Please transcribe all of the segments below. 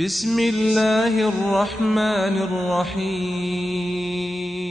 بسم الله الرحمن الرحيم.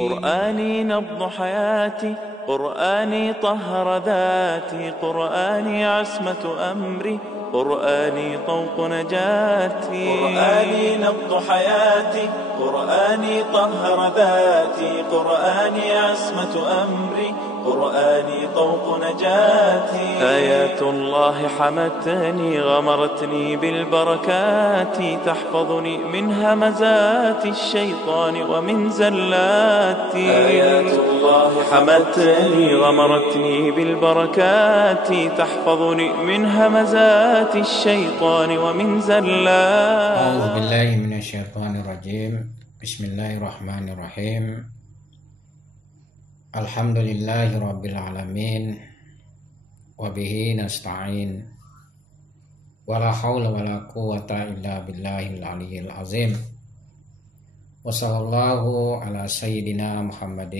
قرآني نبض حياتي، قرآني طهر ذاتي، قرآني عصمة أمري، قرآني طوق نجاتي. قرآني نبض حياتي، قرآني طهر ذاتي، قرآني عصمة أمري، قرآني طوق نجاتي. آيات الله حمتني، غمرتني بالبركات، تحفظني من همزات الشيطان ومن زلاتي. آيات الله حمتني، غمرتني بالبركات، تحفظني من همزات الشيطان ومن زلاتي. أعوذ بالله من الشيطان الرجيم. بسم الله الرحمن الرحيم. الحمد لله رب العالمين، وبه نستعين، ولا حول ولا قوة إلا بالله العلي العظيم. وصلى الله على سيدنا محمد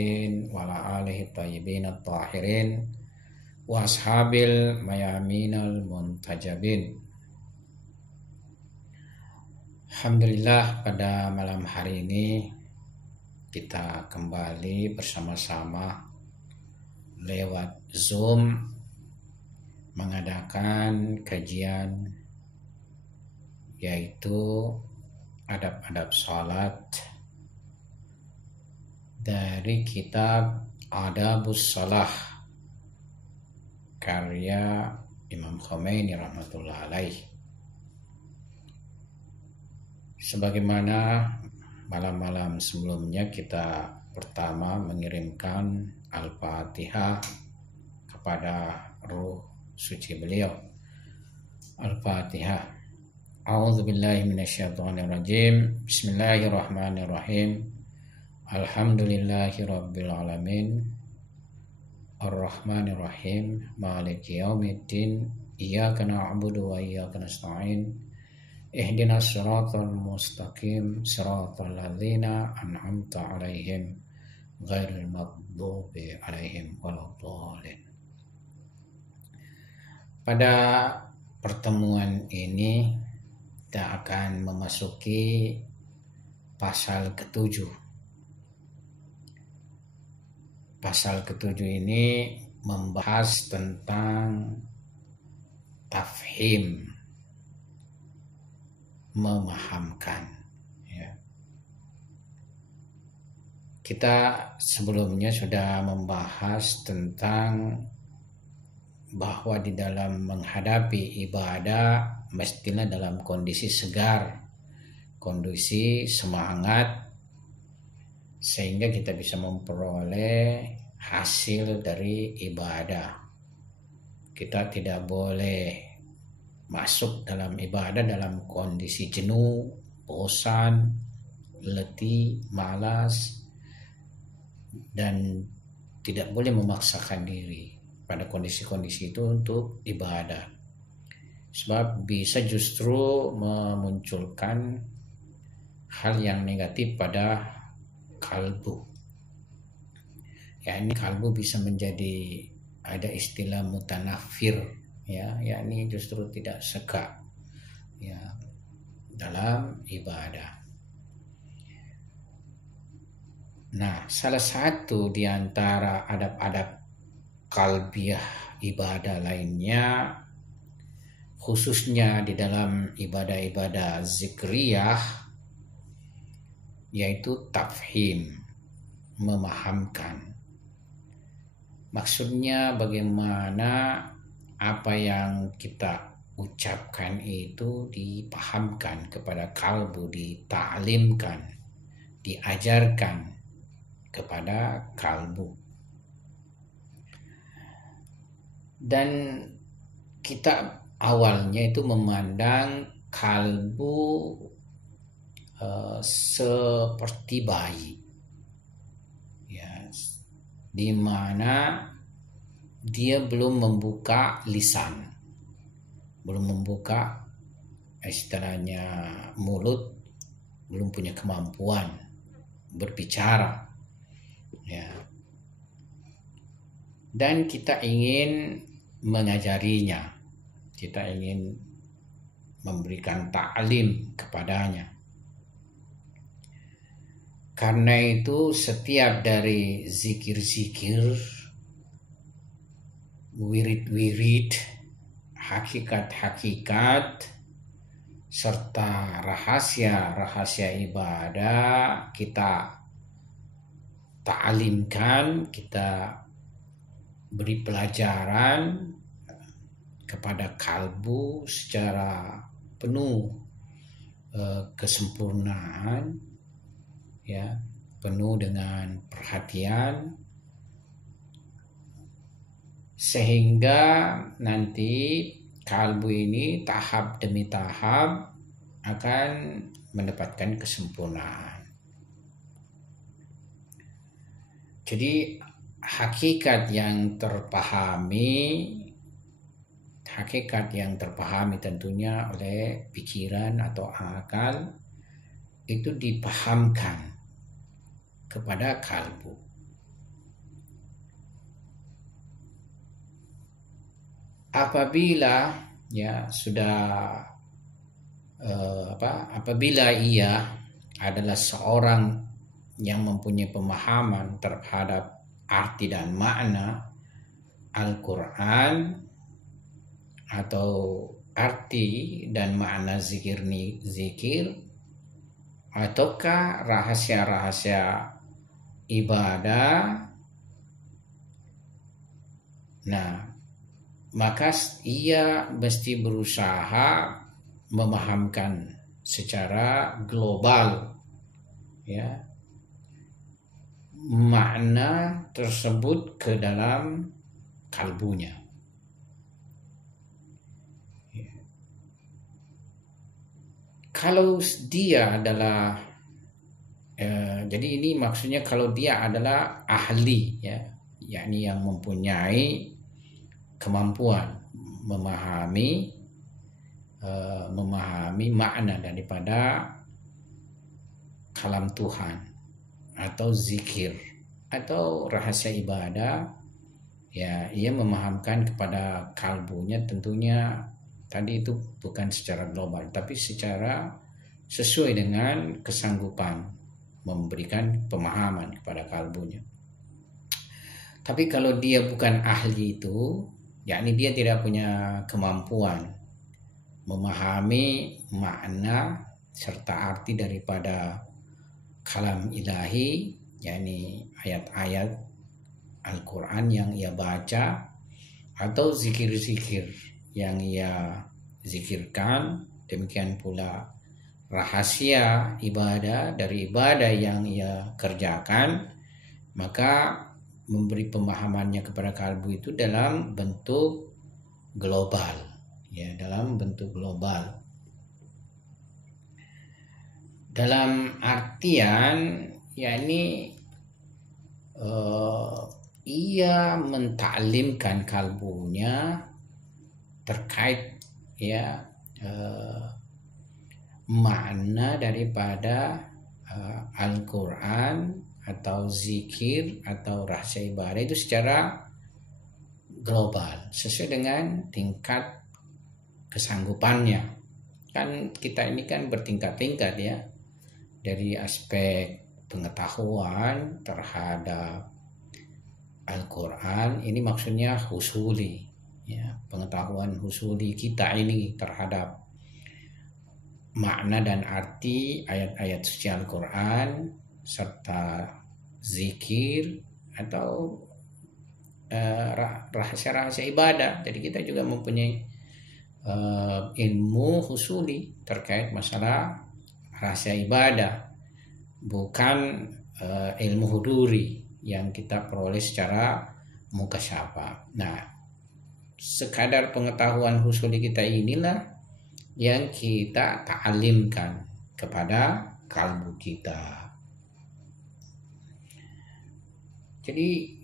وعلى آله الطيبين الطاهرين وأصحاب الميامين المنتجبين. Alhamdulillah, pada malam hari ini kita kembali bersama-sama lewat Zoom mengadakan kajian, yaitu adab-adab sholat dari kitab Adabus Shalah karya Imam Khomeini rahmatullah alaih. Sebagaimana malam-malam sebelumnya, kita pertama mengirimkan Al-Fatihah kepada ruh suci beliau. Al-Fatihah. A'udzubillahi minasyaitonirrajim. Bismillahirrahmanirrahim. Alhamdulillahi rabbil alamin. Ar-Rahmanirrahim. Maliki yaumiddin. Iyyaka na'budu wa iyyaka nasta'in. Ihdinas siratal mustaqim, siratal ladzina an'amta 'alaihim ghairil maghdubi 'alaihim waladdallin. Pada pertemuan ini kita akan memasuki pasal ke-7. Pasal ke-7 ini membahas tentang tafhim, memahamkan, ya. Kita sebelumnya sudah membahas tentang bahwa di dalam menghadapi ibadah mestilah dalam kondisi segar, kondisi semangat, sehingga kita bisa memperoleh hasil dari ibadah. Kita tidak boleh masuk dalam ibadah dalam kondisi jenuh, bosan, letih, malas, dan tidak boleh memaksakan diri pada kondisi-kondisi itu untuk ibadah. Sebab bisa justru memunculkan hal yang negatif pada kalbu. Ya, ini kalbu bisa menjadi, ada istilah mutanafir, ya, yakni justru tidak seka, ya, dalam ibadah. Nah, salah satu di antara adab-adab kalbiyah ibadah lainnya, khususnya di dalam ibadah-ibadah zikriyah, yaitu tafhim, memahamkan. Maksudnya bagaimana apa yang kita ucapkan itu dipahamkan kepada kalbu, ditaklimkan, diajarkan kepada kalbu. Dan kita awalnya itu memandang kalbu seperti bayi, ya, di mana dia belum membuka lisan, belum membuka istilahnya mulut, belum punya kemampuan berbicara, ya. Dan kita ingin mengajarinya, kita ingin memberikan ta'lim kepadanya. Karena itu setiap dari zikir-zikir, wirid-wirid, hakikat-hakikat, serta rahasia-rahasia ibadah kita ta'limkan, kita beri pelajaran kepada kalbu secara penuh kesempurnaan, ya, penuh dengan perhatian, sehingga nanti kalbu ini tahap demi tahap akan mendapatkan kesempurnaan. Jadi hakikat yang terpahami tentunya oleh pikiran atau akal itu dipahamkan kepada kalbu. Apabila apabila ia adalah seorang yang mempunyai pemahaman terhadap arti dan makna Al-Quran atau arti dan makna zikir ataukah rahasia-rahasia ibadah, nah maka ia mesti berusaha memahamkan secara global, ya, makna tersebut ke dalam kalbunya. Kalau dia adalah jadi ini maksudnya kalau dia adalah ahli, ya, yakni yang mempunyai kemampuan memahami makna daripada kalam Tuhan atau zikir atau rahasia ibadah, ya, ia memahamkan kepada kalbunya, tentunya tadi itu bukan secara global tapi secara sesuai dengan kesanggupan memberikan pemahaman kepada kalbunya. Tapi kalau dia bukan ahli itu, yakni dia tidak punya kemampuan memahami makna serta arti daripada kalam ilahi, yakni ayat-ayat Al-Quran yang ia baca atau zikir-zikir yang ia zikirkan, demikian pula rahasia ibadah dari ibadah yang ia kerjakan, maka memberi pemahamannya kepada kalbu itu dalam bentuk global, ya, dalam bentuk global. Dalam artian, yakni ia mentaklimkan kalbunya terkait, ya, makna daripada Al-Quran atau zikir atau rahasia ibadah itu secara global sesuai dengan tingkat kesanggupannya. Kan kita ini kan bertingkat-tingkat, ya, dari aspek pengetahuan terhadap Al-Quran, ini maksudnya husuli, ya, pengetahuan husuli kita ini terhadap makna dan arti ayat-ayat suci Al-Quran serta zikir atau rahasia-rahasia ibadah. Jadi kita juga mempunyai ilmu husuli terkait masalah rahasia ibadah, bukan ilmu huduri yang kita peroleh secara mukasyafah. Nah, sekadar pengetahuan husuli kita inilah yang kita ta'alimkan kepada kalbu kita. Jadi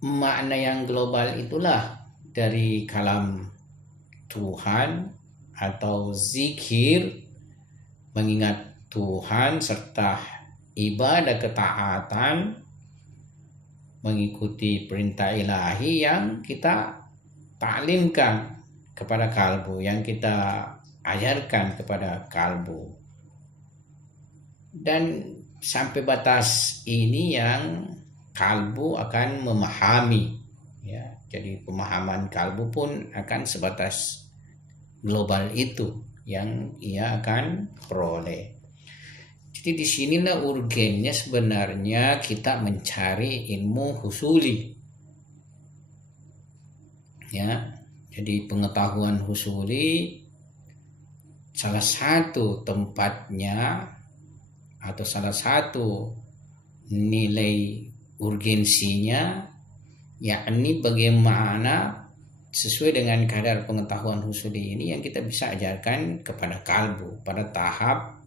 makna yang global itulah dari kalam Tuhan atau zikir, mengingat Tuhan serta ibadah ketaatan mengikuti perintah ilahi yang kita taklimkan kepada kalbu, yang kita ajarkan kepada kalbu. Dan sampai batas ini yang kalbu akan memahami, ya. Jadi pemahaman kalbu pun akan sebatas global itu yang ia akan peroleh. Jadi disinilah urgennya sebenarnya kita mencari ilmu husuli, ya. Jadi pengetahuan husuli salah satu tempatnya atau salah satu nilai urgensinya, yakni bagaimana sesuai dengan kadar pengetahuan husuli ini yang kita bisa ajarkan kepada kalbu pada tahap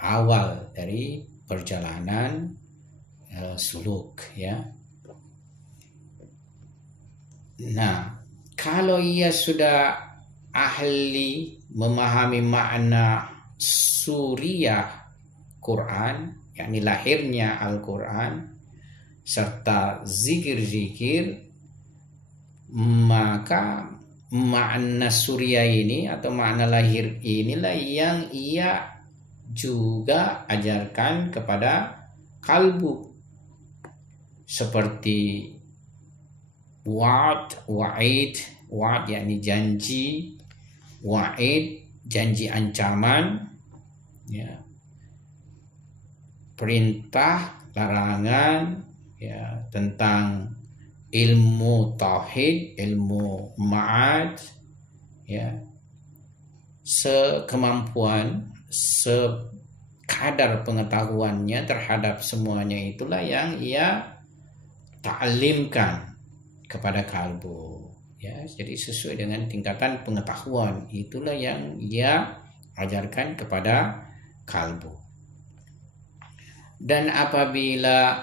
awal dari perjalanan suluk, ya. Nah, kalau ia sudah ahli memahami makna suriyah Quran, yakni lahirnya Al-Quran serta zikir-zikir, maka makna surya ini atau makna lahir inilah yang ia juga ajarkan kepada kalbu, seperti wa'id, yakni janji, wa'id janji ancaman, ya, perintah, larangan, ya, tentang ilmu tauhid, ilmu ma'ad, ya, sekemampuan, sekadar pengetahuannya terhadap semuanya itulah yang ia ta'limkan kepada kalbu, ya. Jadi sesuai dengan tingkatan pengetahuan itulah yang ia ajarkan kepada kalbu. Dan apabila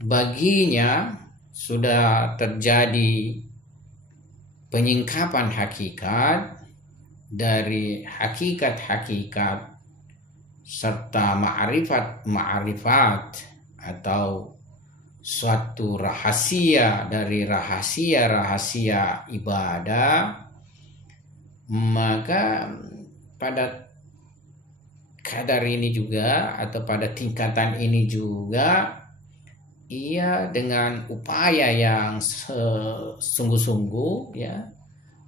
baginya sudah terjadi penyingkapan hakikat dari hakikat-hakikat serta ma'rifat atau suatu rahasia dari rahasia-rahasia ibadah, maka pada kadar ini juga atau pada tingkatan ini juga ia dengan upaya yang sungguh-sungguh, ya,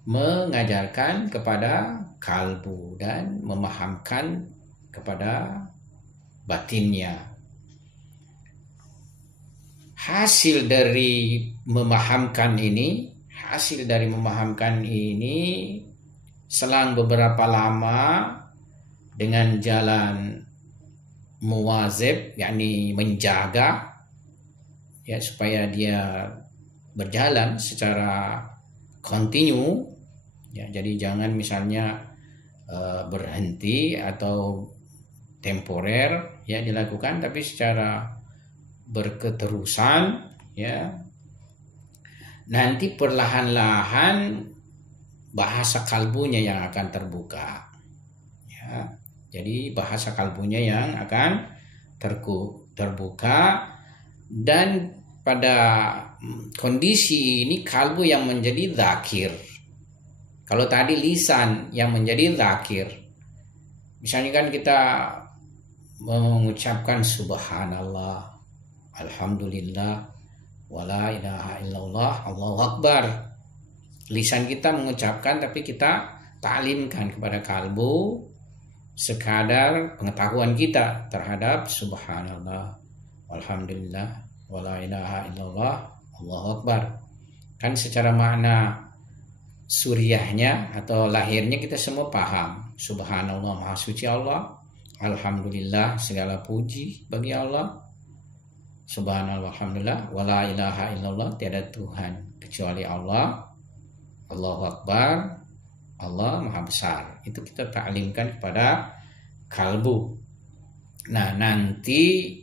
mengajarkan kepada kalbu dan memahamkan kepada batinnya. Hasil dari memahamkan ini selang beberapa lama dengan jalan muwazib, yakni menjaga, ya, supaya dia berjalan secara kontinu, ya. Jadi jangan misalnya berhenti atau temporer, ya, dilakukan, tapi secara berketerusan, ya. Nanti perlahan-lahan bahasa kalbunya yang akan terbuka, ya. Jadi bahasa kalbunya yang akan terbuka, dan pada kondisi ini kalbu yang menjadi dzakir. Kalau tadi lisan yang menjadi dzakir, misalnya kan kita mengucapkan subhanallah, alhamdulillah, wala ilaha illallah, Allahu akbar. Lisan kita mengucapkan, tapi kita ta'limkan kepada kalbu sekadar pengetahuan kita terhadap subhanallah, alhamdulillah, wala ilaha illallah, Allahu akbar. Kan secara makna suriahnya atau lahirnya kita semua paham. Subhanallah, maha suci Allah. Alhamdulillah, segala puji bagi Allah. Subhanallah, alhamdulillah, wala ilaha illallah, tiada Tuhan kecuali Allah. Allahu akbar, Allah maha besar. Itu kita ta'limkan kepada kalbu. Nah, nanti,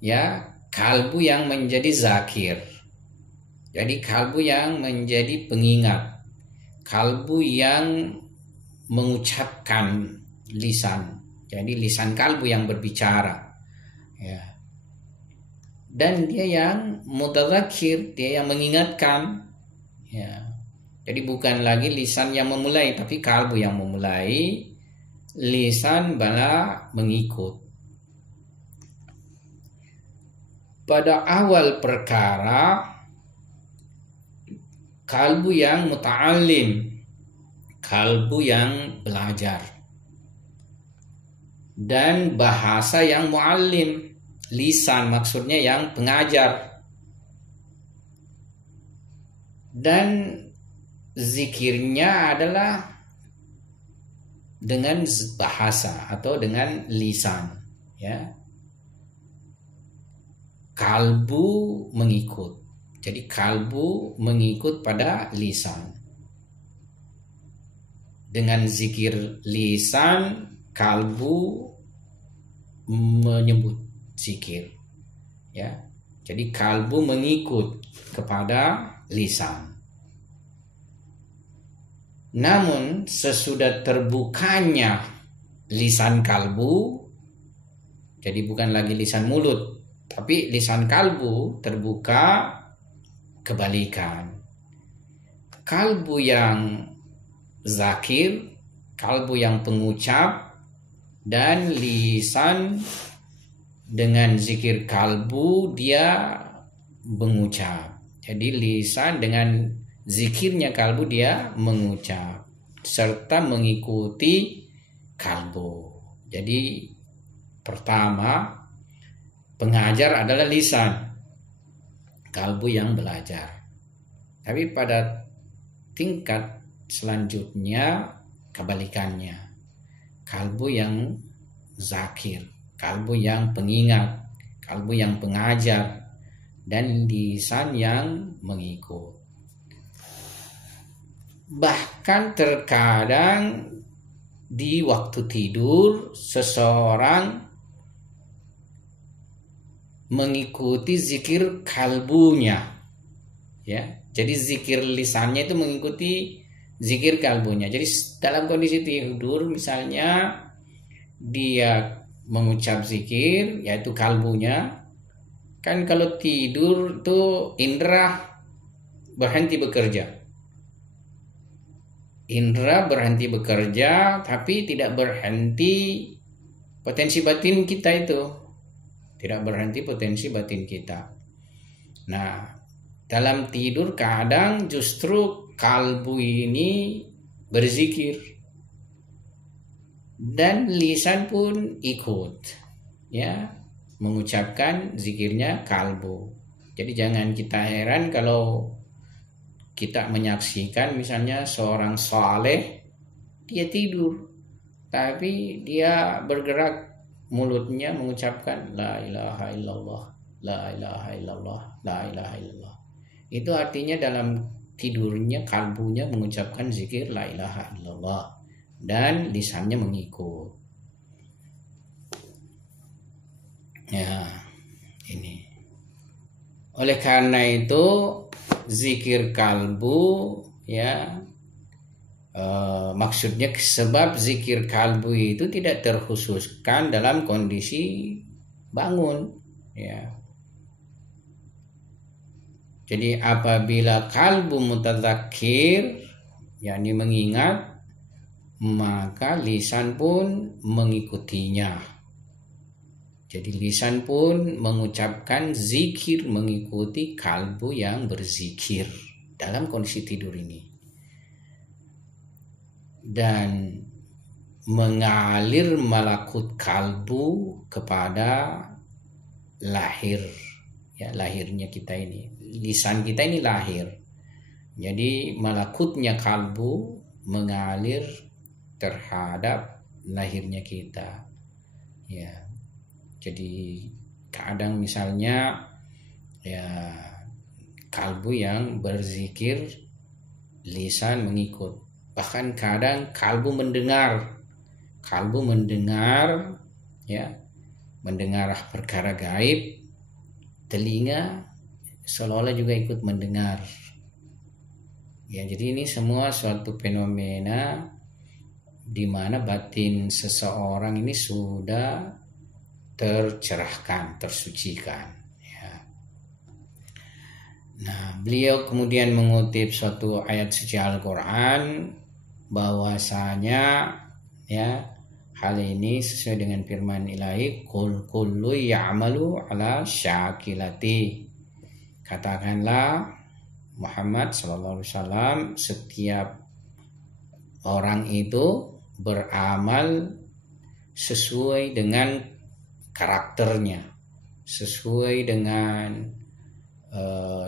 ya, kalbu yang menjadi zakir. Jadi kalbu yang menjadi pengingat, kalbu yang mengucapkan lisan. Jadi lisan kalbu yang berbicara, ya. Dan dia yang mutadzakir, dia yang mengingatkan, Ya. Jadi bukan lagi lisan yang memulai, tapi kalbu yang memulai, lisan bala mengikut. Pada awal perkara, kalbu yang muta'allim, kalbu yang belajar, dan bahasa yang muallim, lisan maksudnya yang pengajar, dan zikirnya adalah dengan bahasa atau dengan lisan, ya. Kalbu mengikut. Jadi kalbu mengikut pada lisan. Dengan zikir lisan, kalbu menyebut zikir. Ya. Jadi kalbu mengikut kepada lisan. Namun sesudah terbukanya lisan kalbu, jadi bukan lagi lisan mulut, tapi lisan kalbu terbuka, kebalikan. Kalbu yang zakir, kalbu yang pengucap, dan lisan dengan zikir kalbu dia mengucap. Jadi lisan dengan zikirnya kalbu dia mengucap serta mengikuti kalbu. Jadi pertama, pengajar adalah lisan, kalbu yang belajar. Tapi pada tingkat selanjutnya kebalikannya. Kalbu yang zakir, kalbu yang pengingat, kalbu yang pengajar, dan lisan yang mengikut. Bahkan terkadang di waktu tidur seseorang mengikuti zikir kalbunya, ya. Jadi zikir lisannya itu mengikuti zikir kalbunya. Jadi dalam kondisi tidur misalnya dia mengucap zikir, yaitu kalbunya. Kan kalau tidur tuh indera berhenti bekerja. Indra berhenti bekerja, tapi tidak berhenti potensi batin kita itu. Tidak berhenti potensi batin kita. Nah, dalam tidur kadang justru kalbu ini berzikir. Dan lisan pun ikut. Ya, mengucapkan zikirnya kalbu. Jadi jangan kita heran kalau kita menyaksikan misalnya seorang saleh, dia tidur, tapi dia bergerak mulutnya mengucapkan la ilaha illallah, la ilaha illallah, la ilaha illallah. Itu artinya dalam tidurnya kalbunya mengucapkan zikir la ilaha illallah dan lisannya mengikut. Ya, ini. Oleh karena itu zikir kalbu, ya, maksudnya sebab zikir kalbu itu tidak terkhususkan dalam kondisi bangun, ya. Jadi apabila kalbu mutadzakir, yakni mengingat, maka lisan pun mengikutinya. Jadi lisan pun mengucapkan zikir mengikuti kalbu yang berzikir dalam kondisi tidur ini. Dan mengalir malakut kalbu kepada lahir. Ya, lahirnya kita ini. Lisan kita ini lahir. Jadi malakutnya kalbu mengalir terhadap lahirnya kita. Ya. Jadi kadang misalnya ya kalbu yang berzikir, lisan mengikut. Bahkan kadang kalbu mendengar ya, mendengar perkara gaib, telinga seolah-olah juga ikut mendengar. Ya, jadi ini semua suatu fenomena di mana batin seseorang ini sudah tercerahkan, tersucikan, ya. Nah, beliau kemudian mengutip suatu ayat suci Al-Quran bahwasanya ya hal ini sesuai dengan firman Ilahi, qul kullu ya'malu ala syakilati. Katakanlah Muhammad sallallahu alaihi wasallam, setiap orang itu beramal sesuai dengan karakternya, sesuai dengan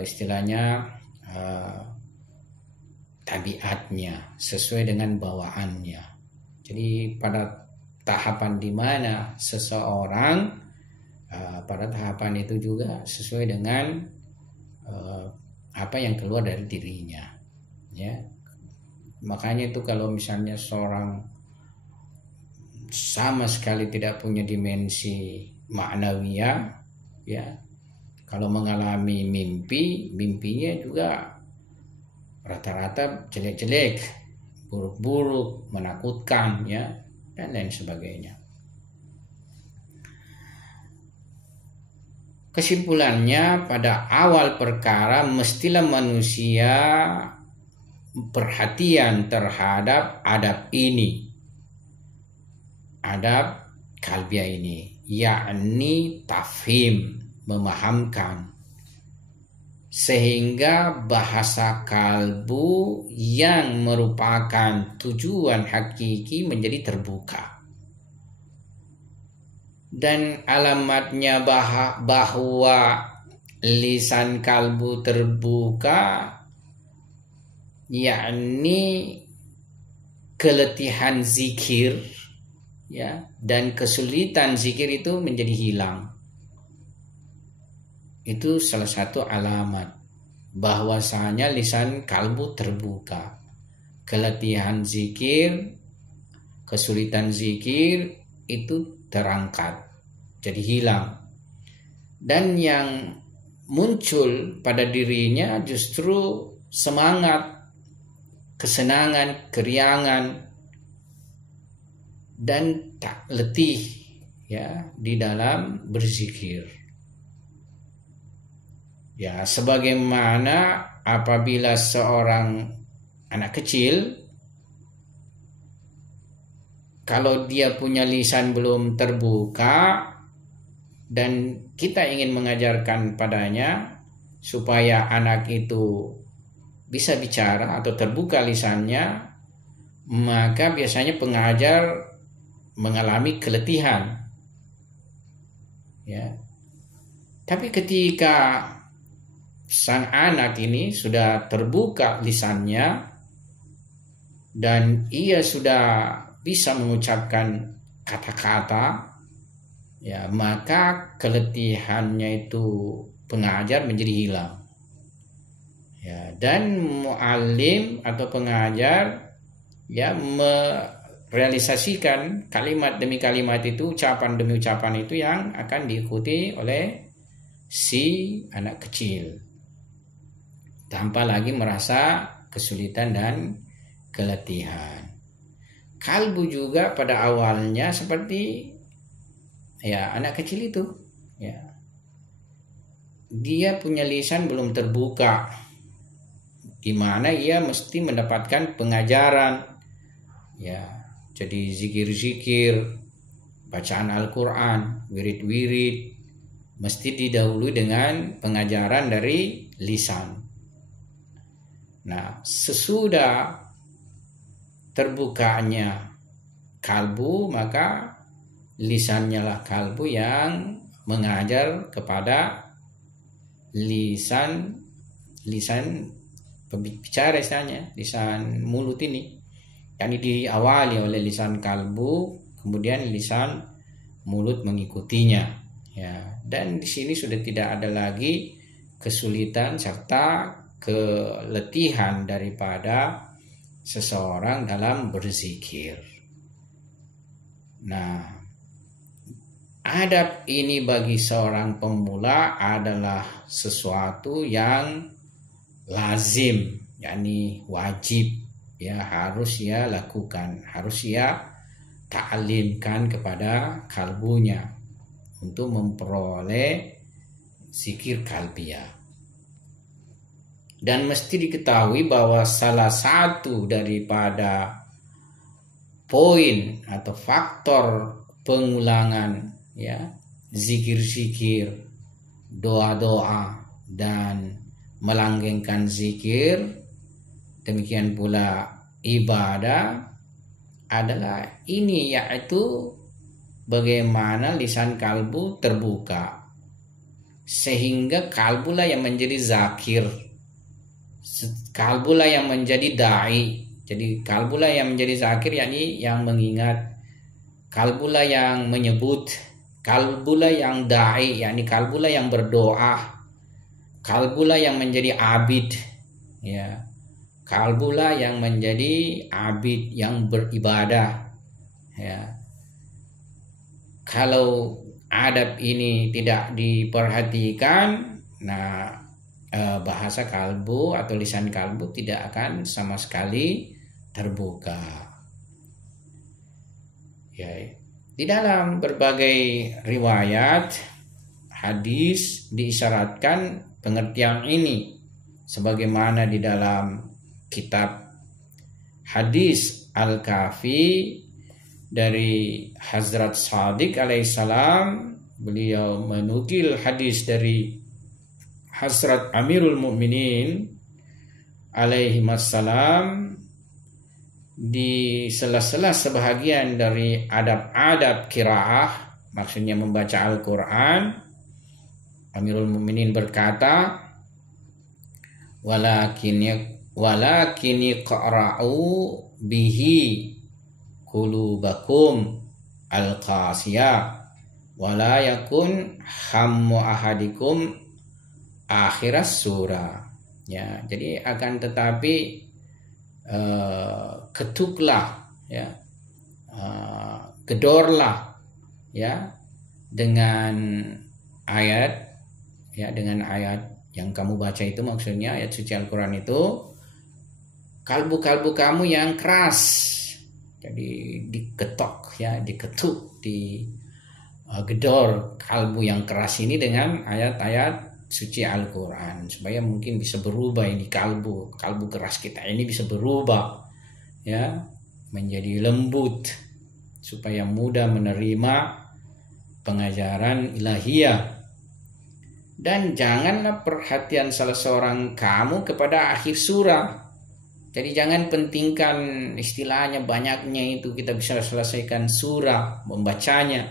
istilahnya tabiatnya, sesuai dengan bawaannya. Jadi pada tahapan di mana seseorang pada tahapan itu juga sesuai dengan apa yang keluar dari dirinya, ya. Makanya itu kalau misalnya seorang sama sekali tidak punya dimensi maknawiyah, ya, kalau mengalami mimpinya juga rata-rata jelek-jelek, buruk-buruk, menakutkan, ya, dan lain sebagainya. Kesimpulannya, pada awal perkara mestilah manusia perhatian terhadap adab ini, adab kalbiah ini, yakni tafhim, memahamkan, sehingga bahasa kalbu yang merupakan tujuan hakiki menjadi terbuka. Dan alamatnya bahwa lisan kalbu terbuka, yakni keletihan zikir, ya, dan kesulitan zikir itu menjadi hilang. Itu salah satu alamat bahwasanya lisan kalbu terbuka. Keletihan zikir, kesulitan zikir itu terangkat, jadi hilang. Dan yang muncul pada dirinya justru semangat, kesenangan, keriangan, dan tak letih, ya, di dalam berzikir. Ya, sebagaimana apabila seorang anak kecil, kalau dia punya lisan belum terbuka dan kita ingin mengajarkan padanya supaya anak itu bisa bicara atau terbuka lisannya, maka biasanya pengajar mengalami keletihan, ya. Tapi ketika sang anak ini sudah terbuka lisannya dan ia sudah bisa mengucapkan kata-kata, ya, maka keletihannya itu pengajar menjadi hilang, ya. Dan muallim atau pengajar, ya, merealisasikan kalimat demi kalimat itu, ucapan demi ucapan itu yang akan diikuti oleh si anak kecil, tanpa lagi merasa kesulitan dan keletihan. Kalbu juga pada awalnya seperti, ya, anak kecil itu, ya, dia punya lisan belum terbuka, di mana ia mesti mendapatkan pengajaran, ya. Jadi zikir-zikir, bacaan Al-Quran, wirid-wirid mesti didahului dengan pengajaran dari lisan. Nah, sesudah terbukanya kalbu, maka lisannya lah kalbu yang mengajar kepada lisan pembicara, istilahnya lisan mulut ini, yakni diawali oleh lisan kalbu, kemudian lisan mulut mengikutinya, ya. Dan di sini sudah tidak ada lagi kesulitan serta keletihan daripada seseorang dalam berzikir. Nah, adab ini bagi seorang pemula adalah sesuatu yang lazim, yakni wajib, ya, harus ia lakukan, harus ia ta'limkan kepada kalbunya untuk memperoleh zikir kalbiyah. Dan mesti diketahui bahwa salah satu daripada poin atau faktor pengulangan ya zikir-zikir, doa-doa dan melanggengkan zikir, demikian pula ibadah adalah ini, yaitu bagaimana lisan kalbu terbuka sehingga kalbulah yang menjadi zakir, kalbulah yang menjadi da'i. Jadi kalbulah yang menjadi zakir, yakni yang mengingat, kalbulah yang menyebut, kalbulah yang da'i, yakni kalbulah yang berdoa, kalbulah yang menjadi abid, ya, kalbulah yang menjadi abid yang beribadah, ya. Kalau adab ini tidak diperhatikan, nah bahasa kalbu atau lisan kalbu tidak akan sama sekali terbuka. Ya, di dalam berbagai riwayat hadis diisyaratkan pengertian ini, sebagaimana di dalam kitab Hadis Al-Kafi dari Hazrat Shadiq alaihissalam. Beliau menukil hadis dari Hazrat Amirul Mukminin alaihi wassalam di sela-sela sebahagian dari adab-adab qiraah, maksudnya membaca Al-Quran. Amirul Mukminin berkata, walakini qa'ra'u bihi qulubakum al-qasiyah wala yakun hammu ahadikum akhiras surah. Ya, jadi akan tetapi ketuklah, ya, gedorlah, ya, dengan ayat, ya, dengan ayat yang kamu baca itu, maksudnya ayat suci Al-Quran itu, kalbu-kalbu kamu yang keras. Jadi diketok, ya, diketuk, gedor kalbu yang keras ini dengan ayat-ayat suci Al-Quran, supaya mungkin bisa berubah ini kalbu keras kita ini bisa berubah, ya, menjadi lembut, supaya mudah menerima pengajaran ilahiyah. Dan janganlah perhatian salah seorang kamu kepada akhir surah. Jadi jangan pentingkan istilahnya banyaknya itu kita bisa selesaikan surah membacanya,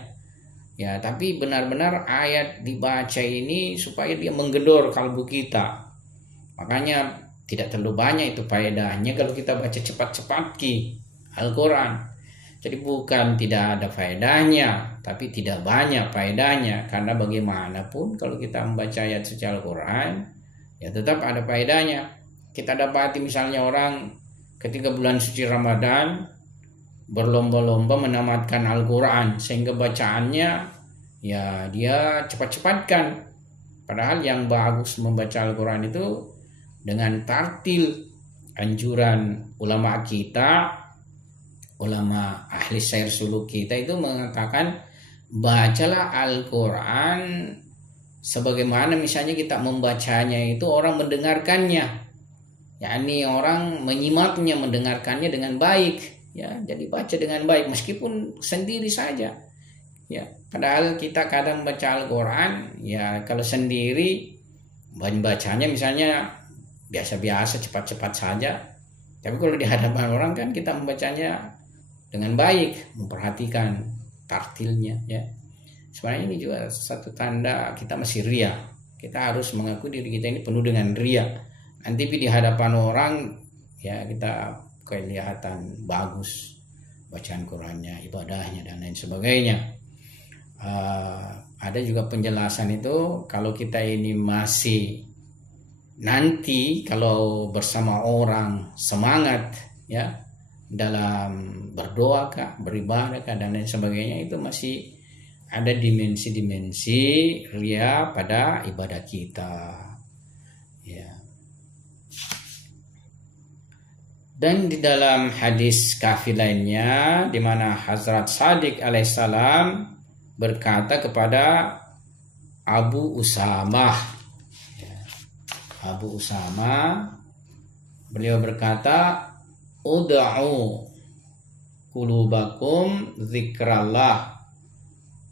ya, tapi benar-benar ayat dibaca ini supaya dia menggedor kalbu kita. Makanya tidak terlalu banyak itu faedahnya kalau kita baca cepat-cepat Al-Quran. Jadi bukan tidak ada faedahnya, tapi tidak banyak faedahnya. Karena bagaimanapun kalau kita membaca ayat suci Al-Quran, ya tetap ada faedahnya. Kita dapati misalnya orang ketika bulan suci Ramadan berlomba-lomba menamatkan Al-Quran, sehingga bacaannya, ya, dia cepat-cepatkan. Padahal yang bagus membaca Al-Quran itu dengan tartil. Anjuran ulama kita, ulama ahli syair suluk kita itu mengatakan, bacalah Al-Quran sebagaimana misalnya kita membacanya itu orang mendengarkannya, yakni orang menyimaknya, mendengarkannya dengan baik, ya. Jadi baca dengan baik meskipun sendiri saja, ya. Padahal kita kadang baca Al-Quran, ya, kalau sendiri bacanya misalnya biasa-biasa, cepat-cepat saja. Tapi kalau di hadapan orang kan kita membacanya dengan baik, memperhatikan tartilnya, ya. Sebenarnya ini juga satu tanda kita masih ria. Kita harus mengaku diri kita ini penuh dengan ria. Nanti di hadapan orang, ya, kita kelihatan bagus bacaan Qurannya, ibadahnya dan lain sebagainya. Ada juga penjelasan itu, kalau kita ini masih nanti kalau bersama orang semangat, ya, dalam berdoa kah, beribadah kah dan lain sebagainya, itu masih ada dimensi-dimensi ria pada ibadah kita, ya. Dan di dalam hadis kafi lainnya, di mana Hazrat Shadiq alaihissalam berkata kepada Abu Usamah, ya, Abu Usama, beliau berkata, ud'u qulubakum zikrallah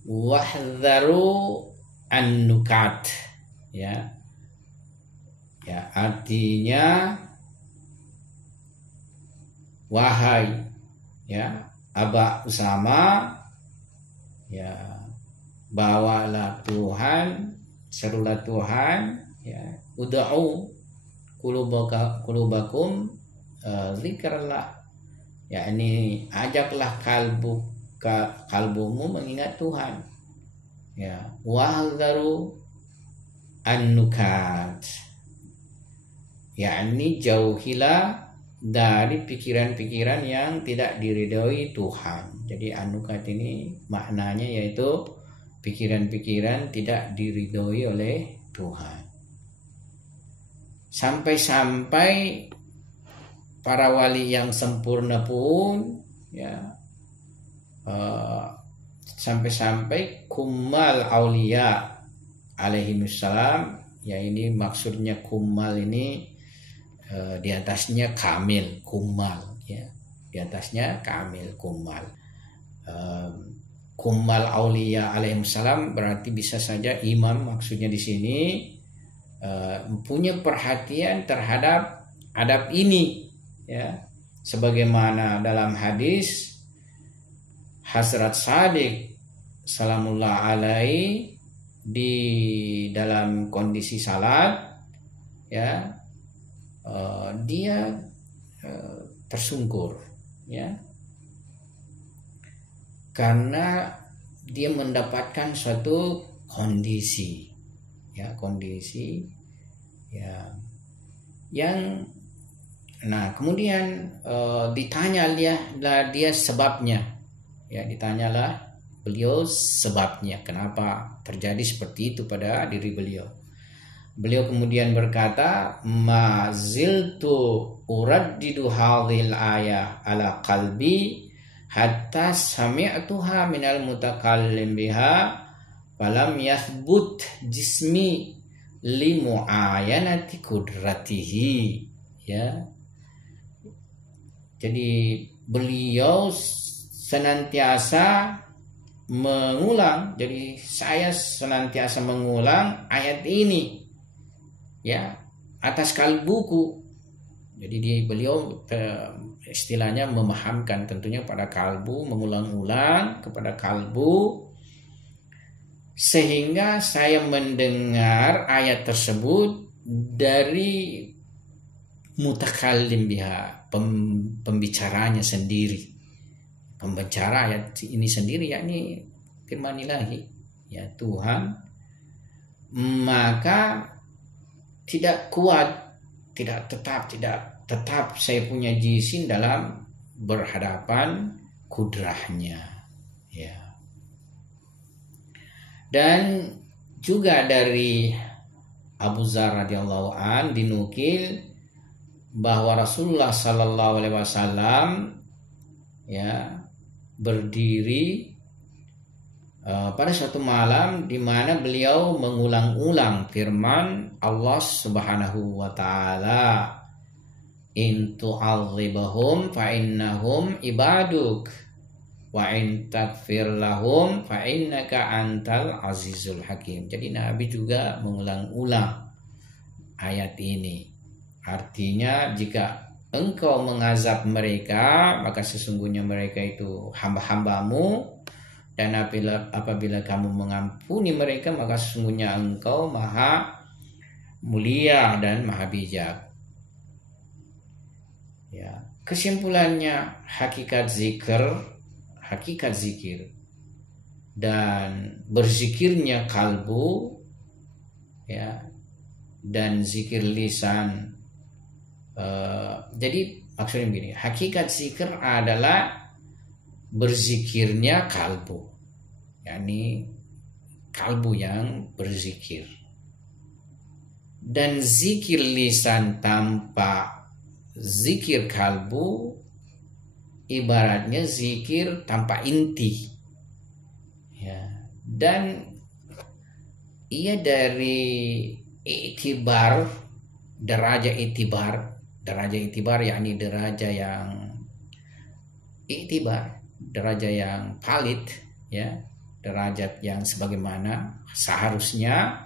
wahdharu an-nukat. Ya, artinya wahai Aba Usama, bawalah Tuhan, serulah Tuhan, ud'u qulubakum zikrallah, yakni ajaklah kalbumu mengingat Tuhan, wahdharu an-nukat, yakni jauhilah dari pikiran-pikiran yang tidak diridhoi Tuhan. Jadi anukat ini maknanya yaitu pikiran-pikiran tidak diridhoi oleh Tuhan. Sampai-sampai para wali yang sempurna pun sampai-sampai kumal aulia alaihimussalam, ini maksudnya kumal ini di atasnya kamil, kumal, di atasnya kamil, kumal. Kumal aulia alaihissalam berarti bisa saja imam, maksudnya di sini punya perhatian terhadap adab ini, sebagaimana dalam hadis Hazrat Shadiq salamullah alaihi di dalam kondisi salat, dia tersungkur, karena dia mendapatkan suatu kondisi, yang kemudian ditanyalah dia sebabnya, ditanyalah beliau sebabnya kenapa terjadi seperti itu pada diri beliau. Beliau kemudian berkata, ma ziltu uraddidu hadhil ayah ala qalbi hatta sami'tuha minal mutakallim biha falam yathbut jismi li mu'ayanati kudratihi. Jadi beliau senantiasa mengulang, jadi saya senantiasa mengulang ayat ini atas kalbuku. Jadi beliau istilahnya memahamkan tentunya pada kalbu, mengulang-ulang kepada kalbu, sehingga saya mendengar ayat tersebut dari mutakallim biha, pembicaranya sendiri, pembicara ayat ini sendiri, yakni firman ilahi, Tuhan. Maka tidak kuat, tidak tetap saya punya jisim dalam berhadapan kudrahnya, Dan juga dari Abu Dzar radhiyallahu an dinukil bahwa Rasulullah sallallahu alaihi wasallam berdiri pada suatu malam di mana beliau mengulang-ulang firman Allah Subhanahu wa taala, in tu'adzibahum fa innahum ibaduk wa in taghfir lahum fa innaka antal azizul hakim. Jadi Nabi juga mengulang-ulang ayat ini. Artinya jika engkau mengazab mereka, maka sesungguhnya mereka itu hamba-hambamu, dan apabila kamu mengampuni mereka, maka sesungguhnya engkau maha mulia dan maha bijak. Kesimpulannya, hakikat zikir dan berzikirnya kalbu, dan zikir lisan. Jadi maksudnya begini, hakikat zikir adalah berzikirnya kalbu, yakni kalbu yang berzikir. Dan zikir lisan tanpa zikir kalbu ibaratnya zikir tanpa inti, dan ia dari iktibar deraja itibar yakni deraja yang deraja yang valid, ya, derajat yang sebagaimana seharusnya,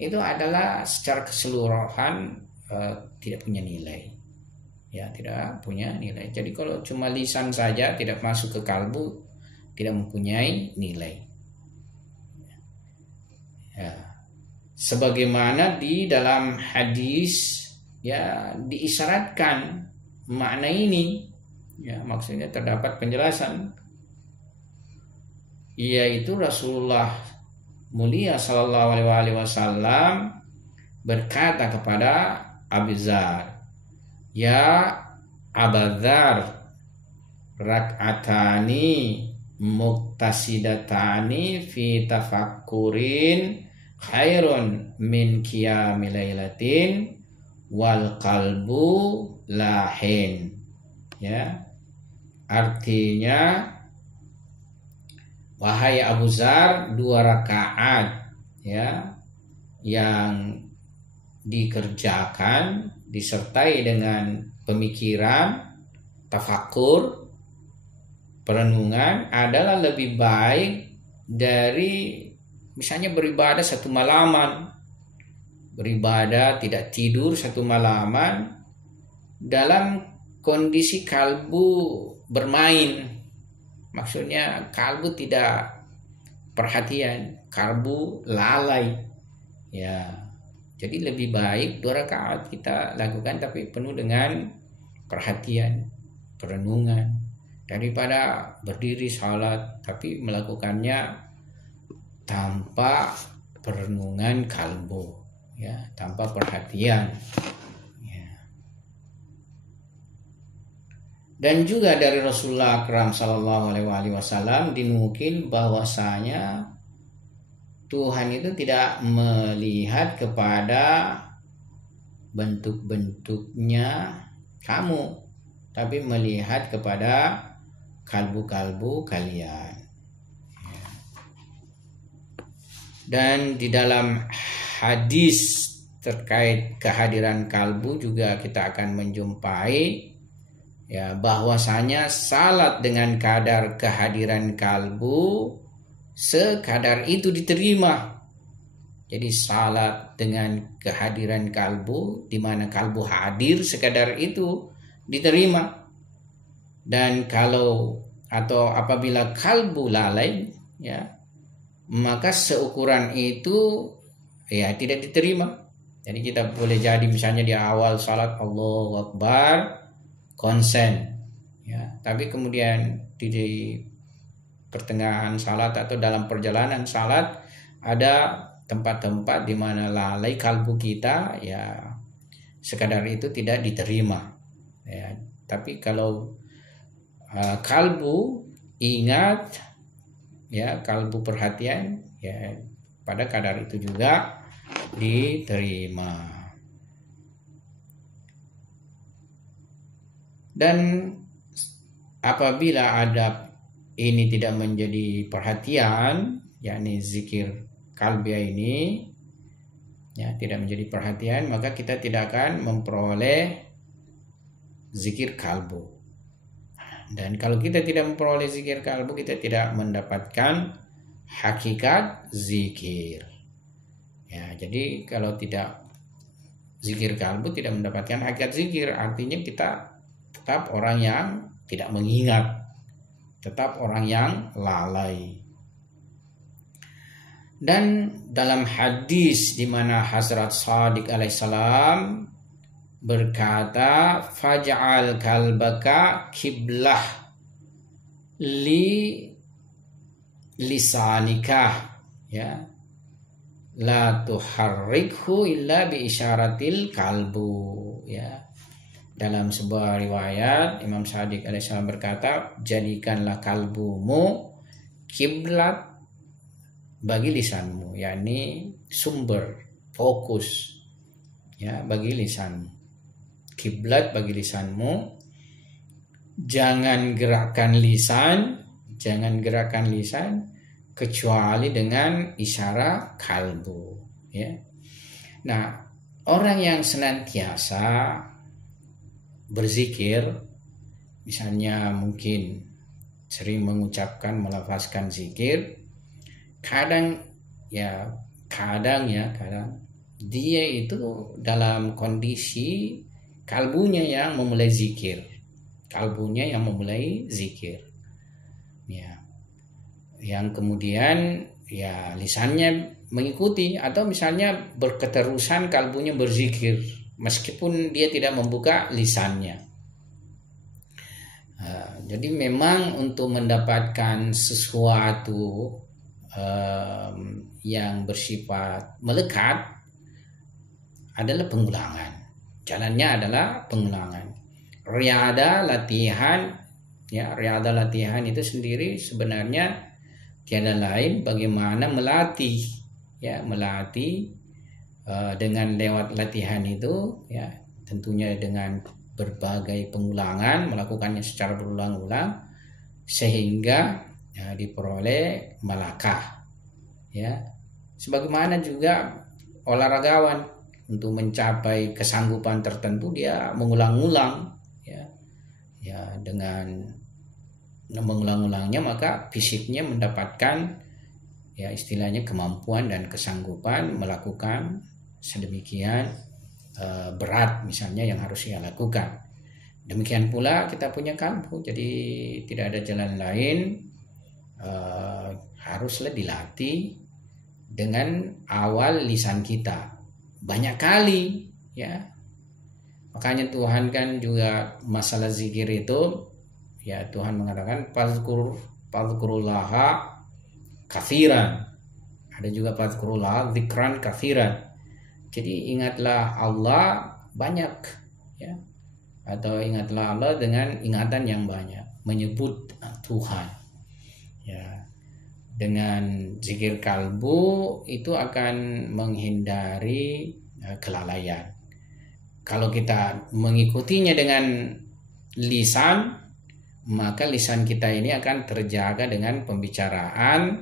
itu adalah secara keseluruhan tidak punya nilai, ya, tidak punya nilai. Jadi kalau cuma lisan saja tidak masuk ke kalbu, tidak mempunyai nilai, ya. Sebagaimana di dalam hadis, ya, diisyaratkan makna ini, ya, maksudnya terdapat penjelasan, yaitu Rasulullah mulia sallallahu alaihi wasallam berkata kepada Abu Dzar, "Ya Abu Dzar, rak'atani muqtasidatani fi tafakkurin khairun min qiyamil lailatin wal qalbu lahin." Ya, artinya, wahai Abu Dzar, 2 rakaat, ya, yang dikerjakan disertai dengan pemikiran, tafakur, perenungan adalah lebih baik dari misalnya beribadah 1 malaman, beribadah tidak tidur 1 malaman dalam kondisi kalbu bermain. Maksudnya kalbu tidak perhatian, kalbu lalai, ya. Jadi lebih baik 2 rakaat kita lakukan tapi penuh dengan perhatian, perenungan, daripada berdiri salat tapi melakukannya tanpa perenungan kalbu, ya, tanpa perhatian. Dan juga dari Rasulullah Akram sallallahu alaihi wasallam dinukil bahwasanya Tuhan itu tidak melihat kepada bentuk-bentuknya kamu, tapi melihat kepada kalbu-kalbu kalian. Dan di dalam hadis terkait kehadiran kalbu juga kita akan menjumpai, ya, bahwasanya salat dengan kadar kehadiran kalbu sekadar itu diterima. Jadi salat dengan kehadiran kalbu, di mana kalbu hadir sekadar itu diterima. Dan kalau atau apabila kalbu lalai, ya, maka seukuran itu, ya, tidak diterima. Jadi kita boleh jadi misalnya di awal salat Allahu Akbar konsen, ya, tapi kemudian di pertengahan salat atau dalam perjalanan salat ada tempat-tempat di mana lalai kalbu kita, ya, sekadar itu tidak diterima, ya. Tapi kalau kalbu ingat, ya, kalbu perhatian, ya, pada kadar itu juga diterima. Dan apabila adab ini tidak menjadi perhatian, yakni zikir kalbiyah ini, ya, tidak menjadi perhatian, maka kita tidak akan memperoleh zikir kalbu. Dan kalau kita tidak memperoleh zikir kalbu, kita tidak mendapatkan hakikat zikir. Ya, jadi kalau tidak zikir kalbu, tidak mendapatkan hakikat zikir, artinya kita tetap orang yang tidak mengingat, tetap orang yang lalai. Dan dalam hadis di mana Hazrat Shadiq alaihissalam berkata, faj'al kalbaka kiblah li lisanika, ya, la tuharrikhu illa bi isyaratil kalbu, ya. Dalam sebuah riwayat Imam Shadiq alaihissalam berkata, jadikanlah kalbumu kiblat bagi lisanmu, yakni sumber fokus, ya, bagi lisanmu, kiblat bagi lisanmu. Jangan gerakan lisan kecuali dengan isyarat kalbu, ya. Nah, orang yang senantiasa berzikir, misalnya mungkin sering mengucapkan, melafazkan zikir, kadang dia itu dalam kondisi kalbunya yang memulai zikir, ya, yang kemudian ya lisannya mengikuti, atau misalnya berketerusan kalbunya berzikir meskipun dia tidak membuka lisannya. Jadi memang untuk mendapatkan sesuatu yang bersifat melekat adalah pengulangan. Jalannya adalah pengulangan. Riada latihan itu sendiri sebenarnya tiada lain bagaimana melatih dengan lewat latihan itu, ya tentunya dengan berbagai pengulangan, melakukannya secara berulang-ulang sehingga diperoleh malakah, ya. Sebagaimana juga olahragawan untuk mencapai kesanggupan tertentu dia mengulang-ulang, ya dengan mengulang-ulangnya maka fisiknya mendapatkan ya istilahnya kemampuan dan kesanggupan melakukan sedemikian berat misalnya yang harus ia lakukan. Demikian pula kita punya kalbu, jadi tidak ada jalan lain, haruslah dilatih dengan awal lisan kita banyak kali, ya. Makanya Tuhan kan juga masalah zikir itu, ya Tuhan mengatakan fadzkurullaha katsiran, ada juga fadzkurullaha dzikran katsiran. Jadi ingatlah Allah banyak, ya, atau ingatlah Allah dengan ingatan yang banyak, menyebut Tuhan, ya. Dengan zikir kalbu itu akan menghindari kelalaian. Kalau kita mengikutinya dengan lisan, maka lisan kita ini akan terjaga dengan pembicaraan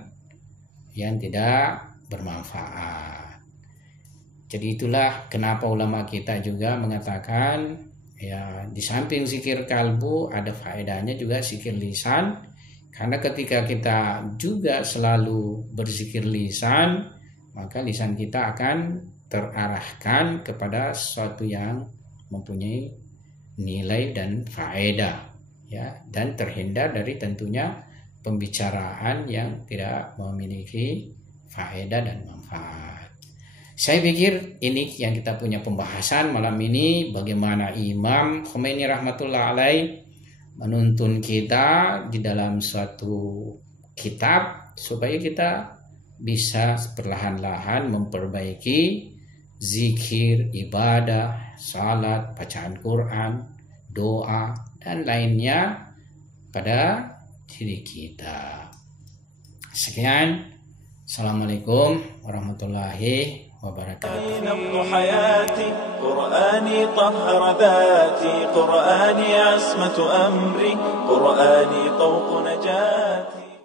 yang tidak bermanfaat. Jadi itulah kenapa ulama kita juga mengatakan, ya di samping zikir kalbu ada faedahnya juga zikir lisan, karena ketika kita juga selalu berzikir lisan, maka lisan kita akan terarahkan kepada sesuatu yang mempunyai nilai dan faedah, ya, dan terhindar dari tentunya pembicaraan yang tidak memiliki faedah dan manfaat. Saya pikir ini yang kita punya pembahasan malam ini, bagaimana Imam Khomeini rahmatullah alaih menuntun kita di dalam suatu kitab supaya kita bisa perlahan-lahan memperbaiki zikir, ibadah, salat, bacaan Quran, doa dan lainnya pada diri kita. Sekian, assalamualaikum warahmatullahi وبركاته. نبض حياتي قرآني طهر ذاتي قرآني عصمة أمري قرآني طوق نجاتي.